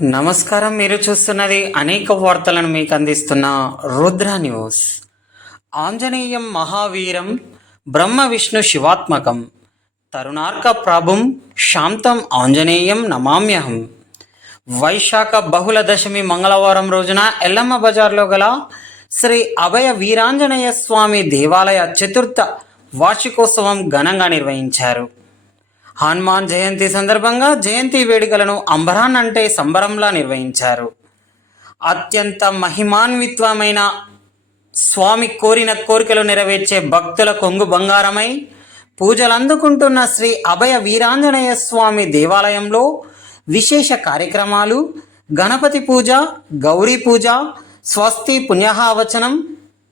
నమస్కారం. మీరు చూస్తున్నది అనేక వార్తలను మీకు అందిస్తున్న రుద్ర న్యూస్. ఆంజనేయం మహావీరం బ్రహ్మ విష్ణు శివాత్మకం తరుణార్క ప్రభుం శాంతం ఆంజనేయం నమామ్యహం. వైశాఖ బహుళ దశమి మంగళవారం రోజున ఎల్లమ్మ బజార్లో గల శ్రీ అభయ వీరాంజనేయ స్వామి దేవాలయ చతుర్థ వార్షికోత్సవం ఘనంగా నిర్వహించారు. హనుమాన్ జయంతి సందర్భంగా జయంతి వేడుకలను అంబరాన్నంటే సంబరంలా నిర్వహించారు. అత్యంత మహిమాన్వితమైన స్వామి కోరిన కోరికలు నెరవేర్చే భక్తుల కొంగు బంగారమై పూజలు అందుకుంటున్న శ్రీ అభయ వీరాంజనేయ స్వామి దేవాలయంలో విశేష కార్యక్రమాలు, గణపతి పూజ, గౌరీ పూజ, స్వస్తి పుణ్యాహవచనం,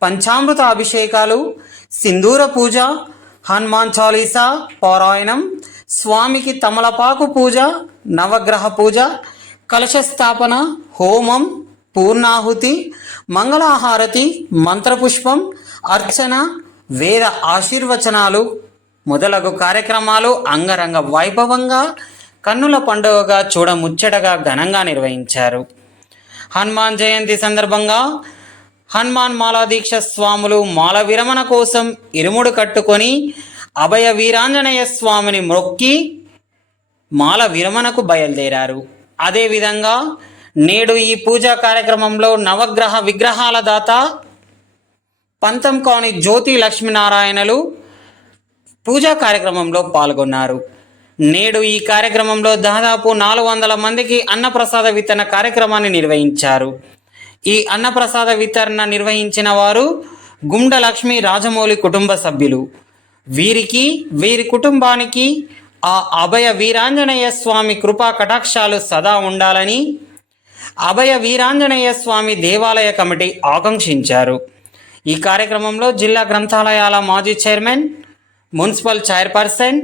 పంచామృత అభిషేకాలు, సింధూర పూజ, హనుమాన్ చాలీసా పారాయణం, స్వామికి తమలపాకు పూజ, నవగ్రహ పూజ, కలశ స్థాపన, హోమం, పూర్ణాహుతి, మంగళహారతి, మంత్రపుష్పం, అర్చన, వేద ఆశీర్వచనాలు మొదలగు కార్యక్రమాలు అంగరంగ వైభవంగా కన్నుల పండుగగా చూడముచ్చటగా ఘనంగా నిర్వహించారు. హనుమాన్ జయంతి సందర్భంగా హనుమాన్ మాలాదీక్ష స్వాములు మాల విరమణ కోసం ఇరుముడు కట్టుకొని అభయ వీరాంజనేయ స్వామిని మొక్కి మాల విరమణకు బయలుదేరారు. అదేవిధంగా నేడు ఈ పూజా కార్యక్రమంలో నవగ్రహ విగ్రహాల దాత పంతంకోని జ్యోతి లక్ష్మీనారాయణలు పూజా కార్యక్రమంలో పాల్గొన్నారు. నేడు ఈ కార్యక్రమంలో దాదాపు 400 మందికి అన్నప్రసాద వితరణ కార్యక్రమాన్ని నిర్వహించారు. ఈ అన్నప్రసాద వితరణ నిర్వహించిన వారు గుండ లక్ష్మీ రాజమౌళి కుటుంబ సభ్యులు. వీరి కుటుంబానికి ఆ అభయ వీరాంజనేయ స్వామి కృపా కటాక్షాలు సదా ఉండాలని అభయ వీరాంజనేయ స్వామి దేవాలయ కమిటీ ఆకాంక్షించారు. ఈ కార్యక్రమంలో జిల్లా గ్రంథాలయాల మాజీ chairman, municipal chairperson,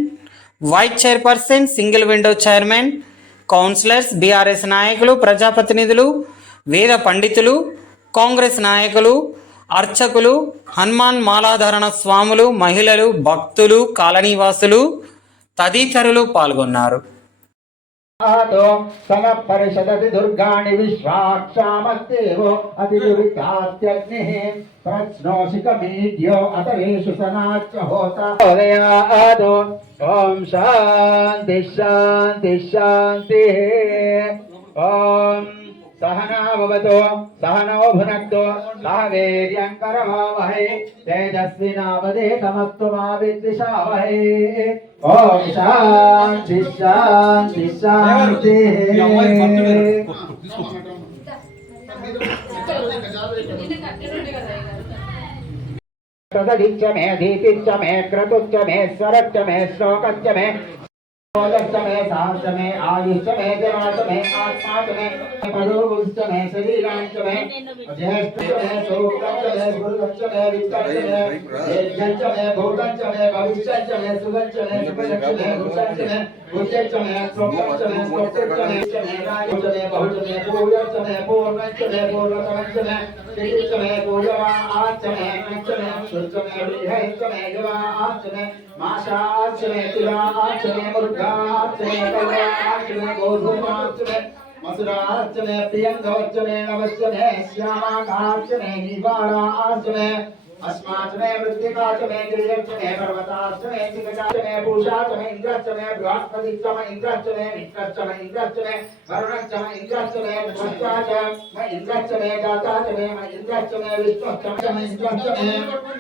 vice chairperson, single window chairman, councillors, BRS నాయకులు, ప్రజాప్రతినిధులు, వేద పండితులు, కాంగ్రెస్ నాయకులు, అర్చకులు, హనుమాన్ మాలాధారణ స్వాములు, మహిళలు, భక్తులు, కాలనీవాసులు తదితరులు పాల్గొన్నారు. పరిషదతి దుర్గాణి విశ్వాక్షామస్తేవో అతిదురితాత్యగ్నిః ప్రశ్నోషికమీడ్యో అతరేషు సనాచ్చ హోతోదయాదో. ఓం శాంతి శాంతి శాంతి. ఓం सहनावतो सहनौ भुनक्तो सह वीर्यं करवावहै तेजस्विनावधीतमस्तु मा विद्विषावहै. ओम शांति शांति शांति. तददिच्च मे दीपिच्च मे क्रतुच्च मे स्वरच्च मे श्लोकच्च मे मे साहस में आयुष में जवाच में आत्मा में परोगुष्ट में शरीरांश में ज्येष्ठ में सोक्ष में गुरुक्ष में विच्छ में देशंच में भोगंच में भविष्यंच में सुगंच में सुपंच में भूषंच में भूषंच में सोक्ष में सोक्ष में रायुष में बहुष में पूर्वच में पूर्णच में पूर्वतमच में शिष्ट में पूजवा आच में नच में शुद्ध में विहंच में युवा आच में माशाच में तिला आच में मुर्गाच में कल्याणाच में गोधूमाच में मसुराच में प्रियंगाच में नवच में श्यामाच में निवाराच में अस्माच में मृत्तिकाच में गिरियच में पर्वताच में सिंहचाच में पूषाच में इंद्रच में बृहस्पतिच में इंद्रच में मित्रच में इंद्रच में वरुणच में इंद्रच में ध्वजाच में इंद्रच में जाताच में इंद्रच में विष्णुच में इंद्रच में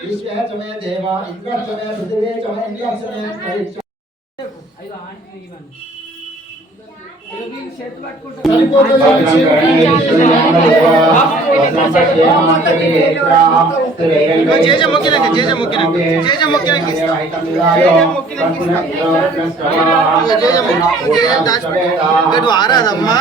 विष्णुच में देवा इंद्रच में पृथ्वीच में इंद्रच में परिच ఆరాధమ్మా.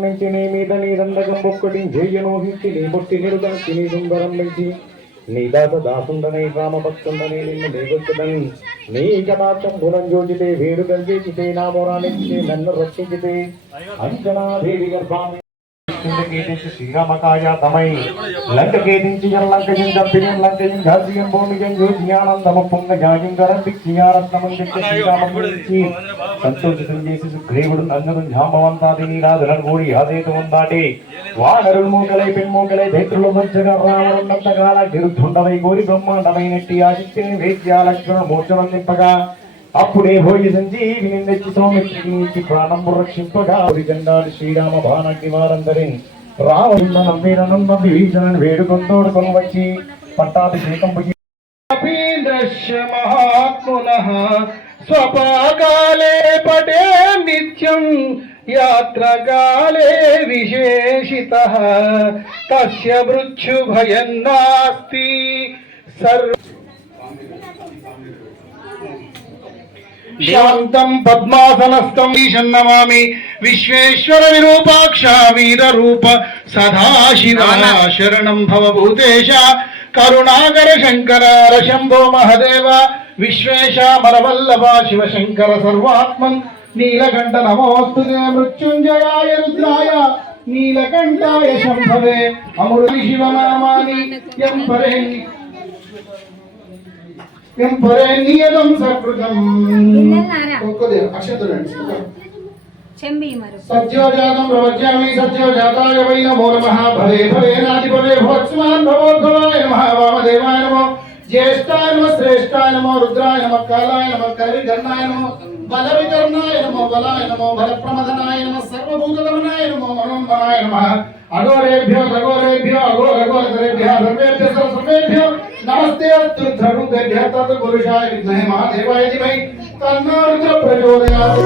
నుంచి నీ మీద నీ దండకం ఒక్కటి జయ్యనోహించి నీ బొట్టి నిరుగంచి నీ సుందరం నుంచి నీ దాత దాసుండనై రామభక్తుండని నిన్ను మేగొచ్చుదని నీ కటాక్షం గుణం జోచితే వేడు కలిగితే నా మొరానిచ్చితే నన్ను రక్షించితే అంజనాదేవి గర్భాన్ని శ్రీరామకాయాతమై లంకకేదించి లంకయం చంపిన లంకయం జాతీయం భూమికం జ్యోతియానందమ పొంగ జాగింగరం దిక్కియారత్నమందించి శ్రీరామగురించి సంతోషితం చేసి సుగ్రీవుడు నందను జాంబవంతాది నీరాదులను కూడి ఆదేతం ఉందాటి వానరులు మూకలై పెన్మూకలై దైత్రులు మంచగా రావణున్నంతకాల గిరుద్ధుండవై కోరి బ్రహ్మాండమైనట్టి ఆదిత్యని వేద్యాలక్ష్మణ మోక్షం నింపగా అప్పుడే భోగి సంజీవిని నెచ్చి సౌమిత్రికి నుంచి ప్రాణంబు రక్షింపగా జెండాడు శ్రీరామ భానాగ్ని వారందరి రావణం వీరనం విభీషణను వేడుకొందోడుకొని వచ్చి పట్టాభిషేకం మహాత్మునః స్వపాకాలే పటే నిత్యం యాత్రకాలే విశేషితః తస్య మృత్యు భయం నాస్తి శాంతం పద్మాసనస్థం ఈశన్నమామి విశ్వేశ్వర విరూపాక్ష వీర రూప సదాశివ శరణం భవభూతేశ కరుణాకర శంకర శంభో మహదేవ విశ్వేశ మరవల్లభ శివశంకర సర్వాత్మన్ నీలకంఠ నమోస్తుతే మృత్యుంజయాయ రుద్రాయ నీలకంఠాయ శంభవే అమృత శివనామాని నియతం సకృతం సత్యోజాతం ప్రవజ్యామి సత్యోజాతాయ వై నమో నమః భవే భవేనాది భవే భవత్స్మాన్ భవోద్భవాయ నమః వామదేవాయ నమో జ్యేష్ఠాయ నమః శ్రేష్ఠాయ నమో రుద్రాయ నమః కాలాయ నమః కవికర్ణాయ నమో బలవికర్ణాయ నమో బలాయ నమో బలప్రమదనాయ నమః సర్వభూతగమనాయ నమో మనోన్మనాయ నమః అఘోరేభ్యో ఖగోరేభ్యో అఘోరఘోరతరేభ్యः సర్వేభ్యः సర్వేభ్యో నమస్తే అత్రుద్రరూపేభ్యः తత్పురుషాయ విద్మహే మహాదేవాయ ధీమహి తన్నో రుద్రః ప్రచోదయాత్.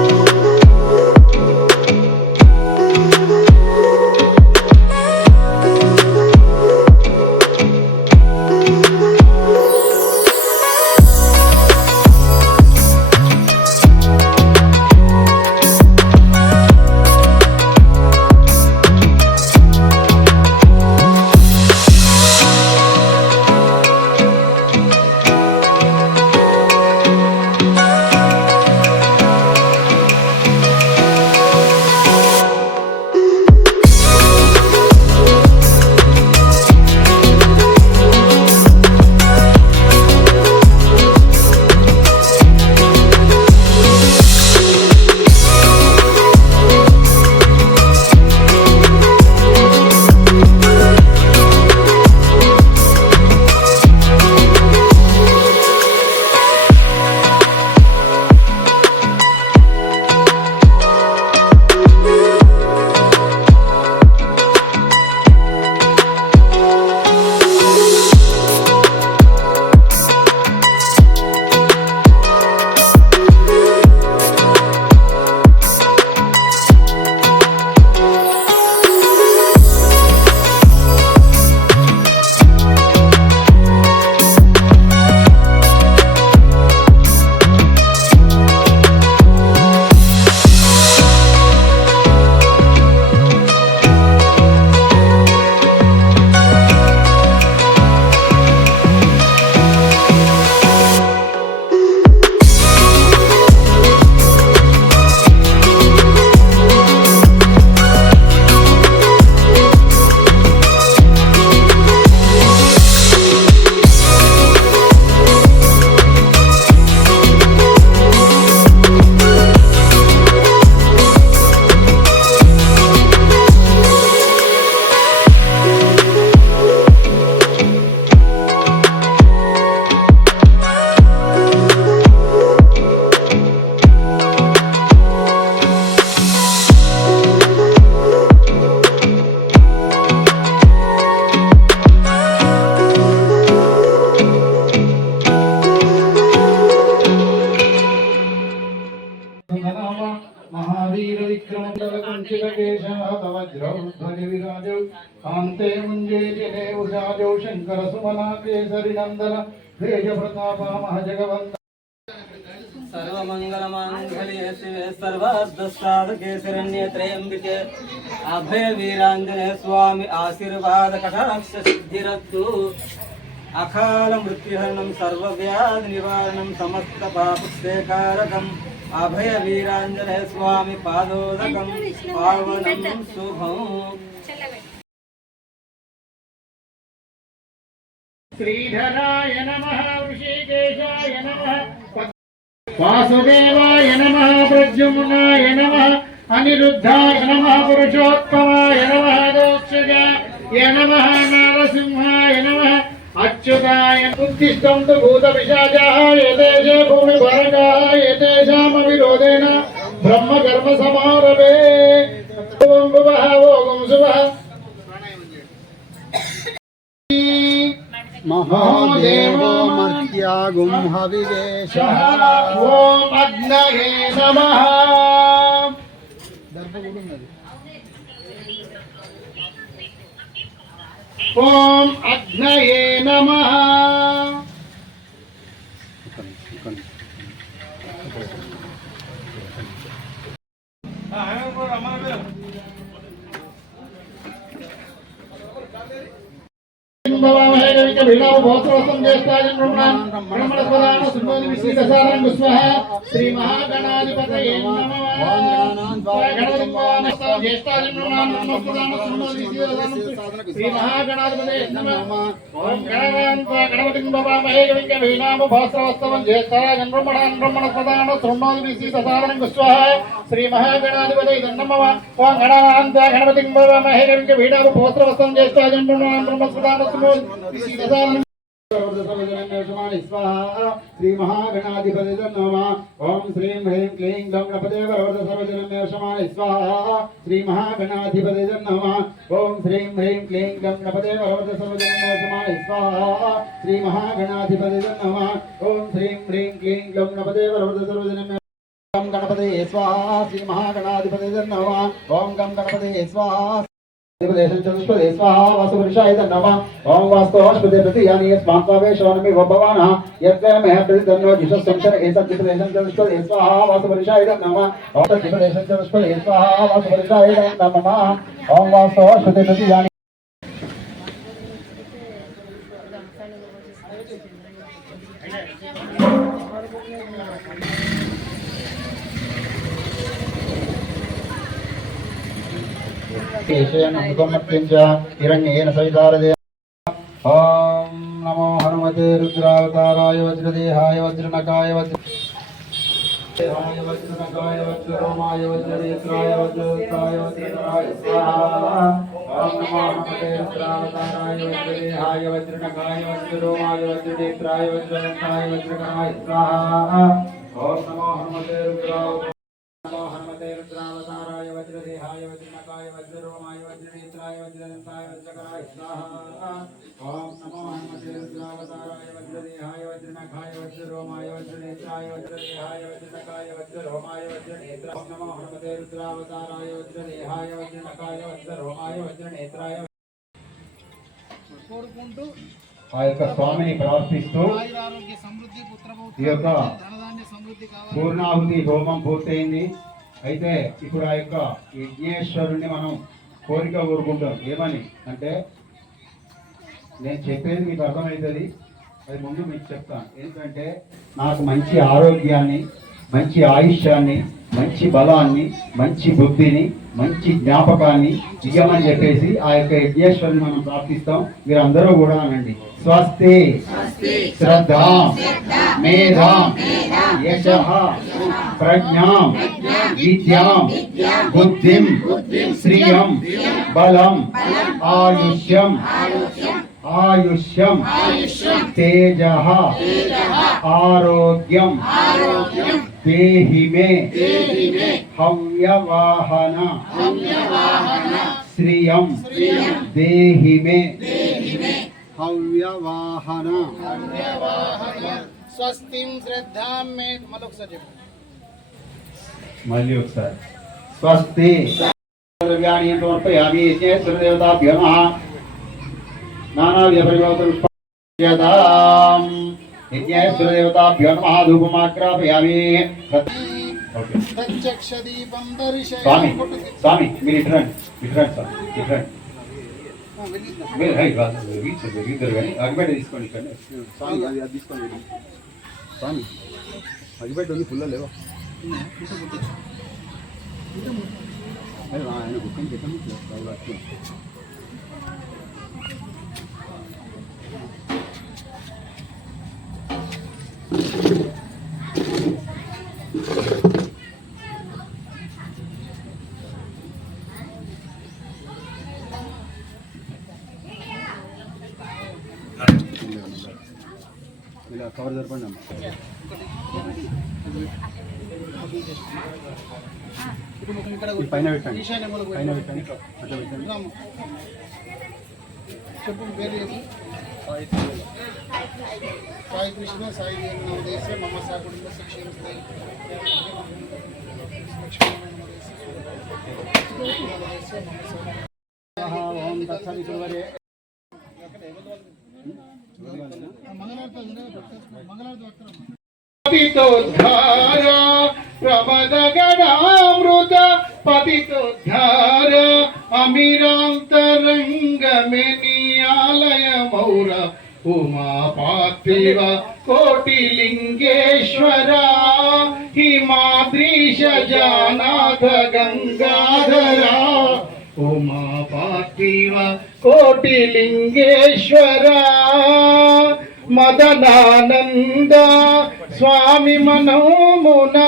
महावीर विक्रम कुंचित केशवज्रध्वज विराजौ कांते मुंजे जिने उषाजौ शंकर सुमना केसरी नंदन तेज प्रताप महजगवंद सर्वमंगलमांगल्ये शिवे सर्वार्थसाधके शरण्ये त्र्यंबके अभय वीरांजने स्वामी आशीर्वाद कटाक्ष सिद्धिरस्तु अकाल मृत्युहरणं सर्वव्याधि निवारणं समस्त पापक्षेकारकम् अभय वीरांजने स्वामी पादोदकं पावनं शुभम् श्रीधराय नमः ऋषिकेशाय नमः वासुदेवाय नमः प्रद्युम्नाय नमः अनिरुद्धाय नमः पुरुषोत्तमाय नमः दोक्षजाय नमः नारसिंहाय नमः अच्युताय उत्तिष्ठं तु भूतपिशाचाः एतेषे भूमिभारकाः एतेषामविरोधेन ब्रह्मकर्मसमारभे ओं भुवः ओं शुभः महादेवो मर्त्यागुं हविवेशः ओम अग्नये नमः ओम अग्नये नमः भवामहे कविक भिलाव भोत्रवसं ज्येष्ठाजं ब्रह्मणस्पदान सुन्दोनि विश्रितसारं गुस्वः श्री महागणाधिपतये नमः गणपतिं ज्येष्ठाजं ब्रह्मणस्पदान सुन्दोनि विश्रितसारं श्री महागणाधिपतये नमः ओम गणपतिं भवामहे कविक भिलाव भोत्रवसं ज्येष्ठाजं ब्रह्मणस्पदान सुन्दोनि विश्रितसारं गुस्वः श्री महागणाधिपतये नमः ओम गणपतिं भवामहे कविक भिलाव भोत्रवसं ज्येष्ठाजं ब्रह्मणस्पदान श्री महागणाधिपति नमः ओम श्रीं ह्रीं क्लीं गं गणपते वरवरद सर्वजनमे शमाय स्वाहा श्री महागणाधिपति नमः ओम श्रीं ह्रीं क्लीं गं गणपते वरवरद सर्वजनमे शमाय स्वाहा श्री महागणाधिपति नमः ओम श्रीं ह्रीं क्लीं गं गणपते वरवरद सर्वजनमे गं गणपते स्वाहा श्री महागणाधिपति नमः ओम गं गणपते स्वाहा चतुष्पदे स्वाहा वासुपुरुषाय नमः ओम वास्तुस्पदे प्रतियानि यस्मात्वावेशोनमि भवानः यत्त्वमः प्रतितन्नो जिषस्संशर एतद्दिपदेशं चतुष्पदे स्वाहा वासुपुरुषाय नमः ओम तद्दिपदेशं चतुष्पदे स्वाहा वासुपुरुषाय नमः ओम वास्तुस्पदे प्रतियानि केशेन मुखमत्यं च हिरण्येन सवितारदे ओम नमो हनुमते रुद्रावताराय वज्रदेहाय वज्रनकाय वज्रदेहाय वज्रनकाय वज्ररोमाय वज्रनेत्राय वज्रदत्ताय वज्रधराय स्वाहा ओम नमो हनुमते रुद्रावताराय वज्रदेहाय वज्रनकाय वज्ररोमाय वज्रनेत्राय वज्रदत्ताय वज्रधराय स्वाहा ओम नमो हनुमते रुद्रावताराय नमो हनुमते रुद्रावताराय वज्रदेहाय वज्रनकाय वज्ररोमाय वज्रनेत्राय वज्रदत्ताय वज्रधराय स्वाहा ओम नमो हनुमते रुद्रावताराय वज्रदेहाय वज्रनकाय वज्ररोमाय वज्रनेत्राय वज्रदेहाय वज्रनकाय वज्ररोमाय वज्रनेत्राय ओम नमो हनुमते रुद्रावताराय वज्रदेहाय वज्रनकाय वज्ररोमाय वज्रनेत्राय కోరుకుంటూ ఆ యొక్క స్వామిని ప్రార్థిస్తూ ఆరోగ్య సమృద్ధి ఈ యొక్క ధనధాన్య సమృద్ధి కావాలి పూర్ణాహుతి హోమం పూర్తయింది. అయితే ఇప్పుడు ఆ యొక్క యజ్ఞేశ్వరుణ్ణి మనం కోరిక కోరుకుంటాం. ఏమని అంటే నేను చెప్పేది మీకు అర్థమవుతుంది, అది ముందు మీకు చెప్తాను. ఎందుకంటే నాకు మంచి ఆరోగ్యాన్ని, మంచి ఆయుష్యాన్ని, మంచి బలాన్ని, మంచి బుద్ధిని, మంచి జ్ఞాపకాన్ని ఇయ్యమని చెప్పేసి ఆ యొక్క యజ్ఞేశ్వరుని మనం ప్రార్థిస్తాం. మీరు అందరూ కూడా అనండి. స్వస్తి శ్రద్ధాం మేధాం యశః ప్రజ్ఞాం విద్యాం బుద్ధిం శ్రియం బలం ఆయుష్యం తేజః ఆరోగ్యం దేహి మే హవ్యవాహన శ్రియం దేహి మే హవ్యవాహన స్వస్తిం శ్రద్ధాం మే మళ్ళొకసారి మళ్ళీ ఒకసారి స్వస్తి ద్రవ్యాణి సమర్పయామి యజ్ఞేశ్వర దేవతాభ్యో నమః నానావిధ పరివార పుష్పాం నిత్యేశ్వరదేవతాభ్యో నమః ధూపమాగ్రాపయామి. ఓకే ప్రత్యక్ష దీపం స్వామి దర్శయామి. స్వామి మీరు ఇటు రండి సార్ ఇటు రండి. మీరు హై కాదు ఇద్దరు కానీ అగ్గిపెట్ట తీసుకోండి ఇక్కడ. స్వామి అది తీసుకోండి. స్వామి అగ్గిపెట్టి ఉంది ఫుల్ లేవా? ఆయన కుక్కని పెట్టండి. ఇలా కవర్ జరపండి అమ్మ. ఈ పైన పెట్టండి. పైన పెట్టండి. అట్లా పెట్టండి. చెప్పు పేరు చెప్పు. సాయి కృష్ణ సాయి దేశ మమ సా కుటుంబ శిక్షణ స్థాయి ఓం తత్సవి సువరే పతితోద్ధార ప్రమదగణామృత పతితోద్ధార అమిరాంతరంగమెని ఆలయ మౌర ఉమా పార్థివ కోటిలింగేశ్వర హిమాద్రీశ జానాథ గంగాధర ఉమా పార్థివ కోటిలింగేశ్వర మదనానంద స్వామి మనోమునా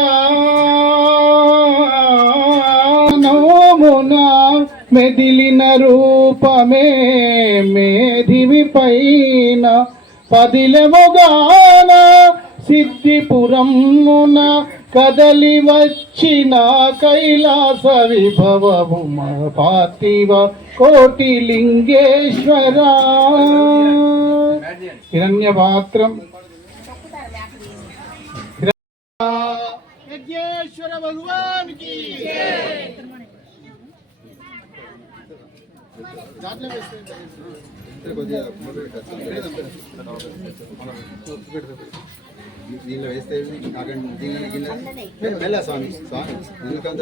మెదిలిన రూపమే మేధివి పైన పదిలెముగాన సిద్ధిపురమున కదలి వచ్చిన కైలాస విభవము పార్థివ కోటిలింగేశ్వర హిరణ్యపాత్రం యజ్ఞేశ్వర భగవాన్ కి దీనిలో వేస్తే వెళ్ళా స్వామి స్వామి ఎందుకంత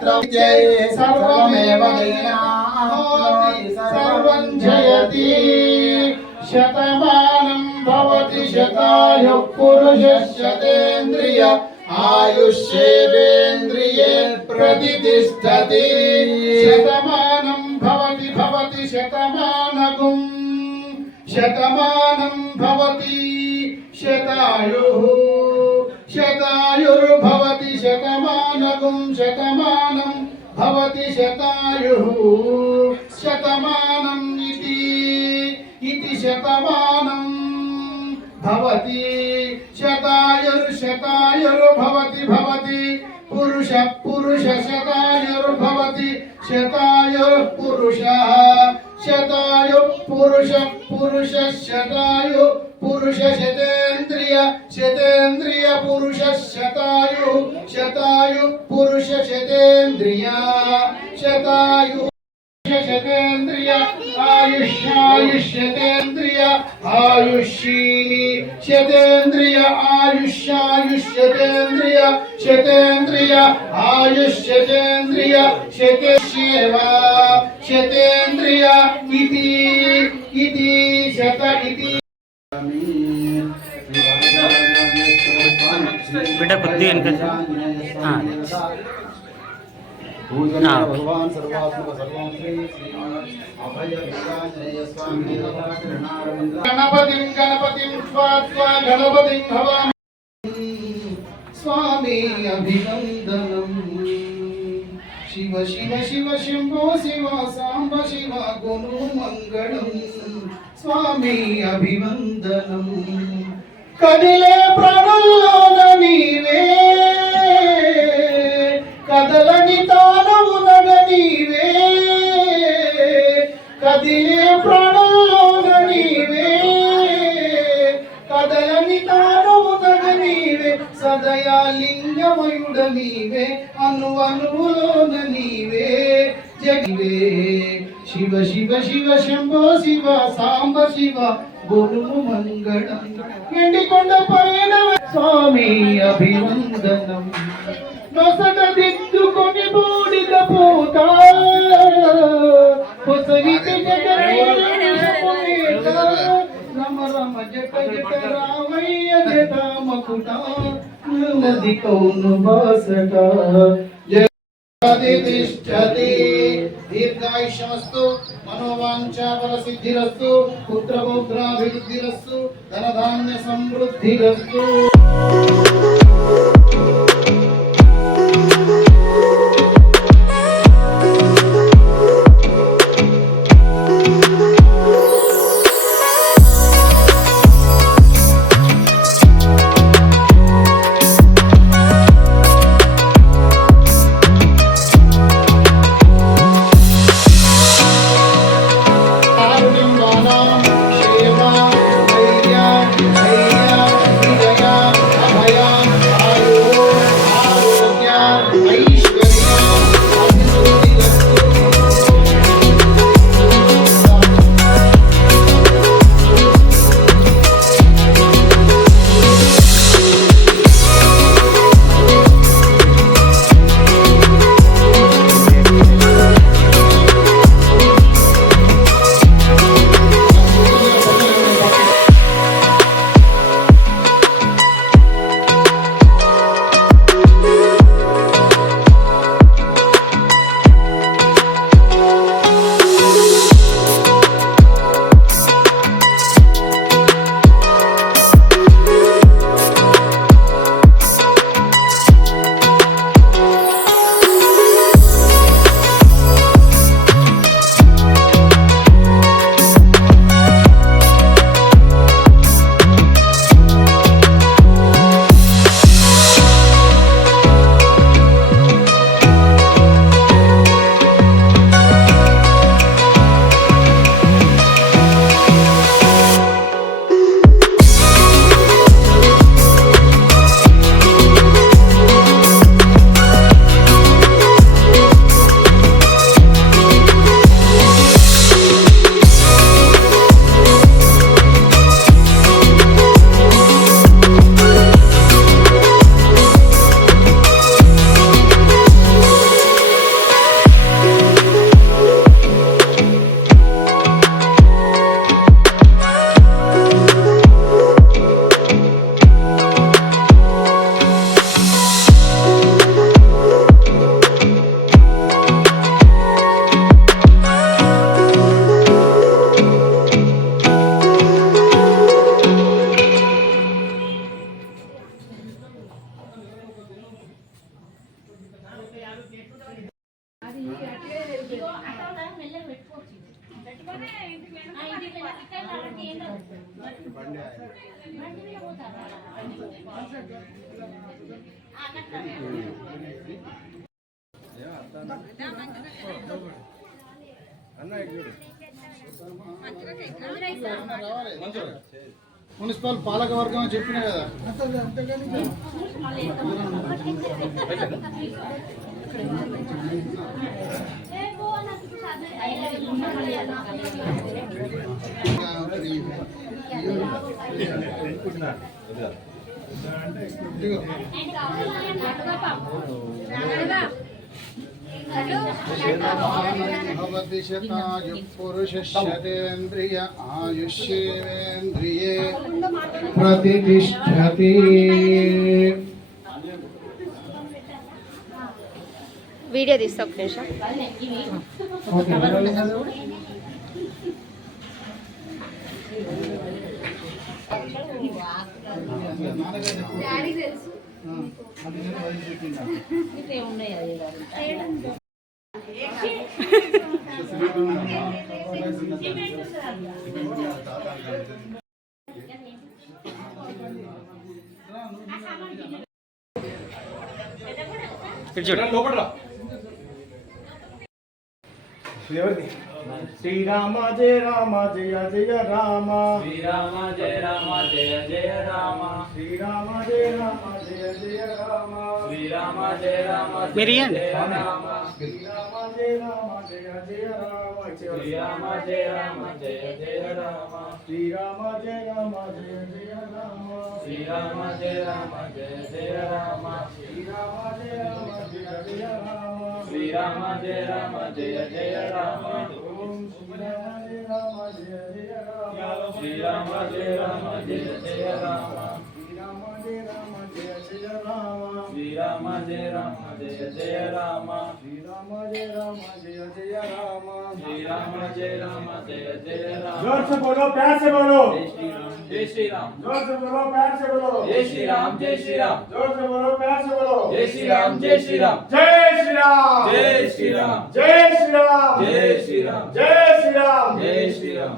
जय सर्वमेव जयति सर्वं जयति शतमानं भवति शतायुः पुरुषः शतेन्द्रिय आयुष्येवेन्द्रिये प्रतिष्ठति शतमानं भवति शतमानगुम् शतमानं भवति शतायुः शतायुर्भवति शतमानगुम् शतमानं भवति शतायुः शतमानम् इति शतमानं भवति शतायुर्भवति पुरुष शतायुर्भवति शतायुर्पुरुषः शतायुः शतायुः पुरुष शतेन्द्रिय पुरुष शतायुः पुरुष शतेन्द्रिय शतायुः शतेन्द्रिय आयुष्यतेन्द्रिय आयुषी शतेन्द्रिय आयुष्यतेन्द्रिय शतेन्द्रिय आयुष्यतेन्द्रिय शतेश्येवा शतेन्द्रिय इति शत इति బిడ్డ కొద్దిగా వెనక भगवान सर्वात्मक सर्वं श्री अभय वीरांजनेय स्वामी गणपतिं स्वात्वा गणपतिं भवामि स्वामी अभिनंदनम् शिव शिव शिव शंभो शिव सांब शिव गुरु मंगलम् स्वामी अभिनंदनम् कदिले प्रणुल्लोन नीवे कदలని తానమునగ నీవే కదిలే ప్రాణంలోన నీవే కదలని తానమునగ నీవే సదయా లింగమయుడ నీవే అణువులోన నీవే జగివే శివ శివ శివ శంభో శివ సాంబ శివ గురు మంగళం ఎండికొండ పైన స్వామి అభివందనం నొసట దిద్దుకొని బూడిద పూత పొసగితి జగమేత రమ రమ జట జట రామయ్య జట మకుట నది కౌను బాసట తిష్టతి దీర్ఘాయుష్యమస్తు మనోవాంఛా ఫలసిద్ధిరస్తు పుత్రపౌత్రాభివృద్ధిరస్తు ధనధాన్య సమృద్ధిరస్తు Jaya మున్సిపల్ పాలక వర్గం చెప్పినా కదా. పురుషేంద్రియ ఆయుష్యేంద్రియే ప్రతిష్ఠతి. వీడియో తీస్తా ఒక నిమిషం. శ్రీరామ జయ రామ జయ జయ రామ, శ్రీరామ జయ రామ జయ జయ రామ, శ్రీరామ జయ రామ జయ జయ రామ, శ్రీరామ జయ రామ మీరు జయ ఇయ్యండి. రామ, శ్రీరామ జయ రామ జయ జయ రామ, శ్రీరామ జయ రామ జయ జయ రామ, శ్రీరామ జయ రామ జయ జయ రామ, శ్రీరామ జయ రామ జయ జయ రామ, శ్రీరామ జయ రామ జయ జయ రామ, శ్రీరామ జయ రామ జయ జయ రామ, ఓం శ్రీరామ జయ రామ జయ జయ రామ, శ్రీరామ జయ రామ జయ జయ రామ, శ్రీరామ జయ రామ జయ జయ రామ, శ్రీరామ జయ రామ జయ జయ రామ, శ్రీరామ జయ రామ జయ జయ రామ, శ్రీరామ జయ రామ జయ జయ రామ, जोर से बोलो, प्यार से बोलो, जय श्री राम, जोर से बोलो, प्यार से बोलो, जय श्री राम, जय श्री राम, जोर से बोलो, प्यार से बोलो, जय श्री राम, जय श्री राम, जय श्री राम, जय श्री राम, जय श्री राम, जय श्री राम, जय श्री राम, जय श्री राम।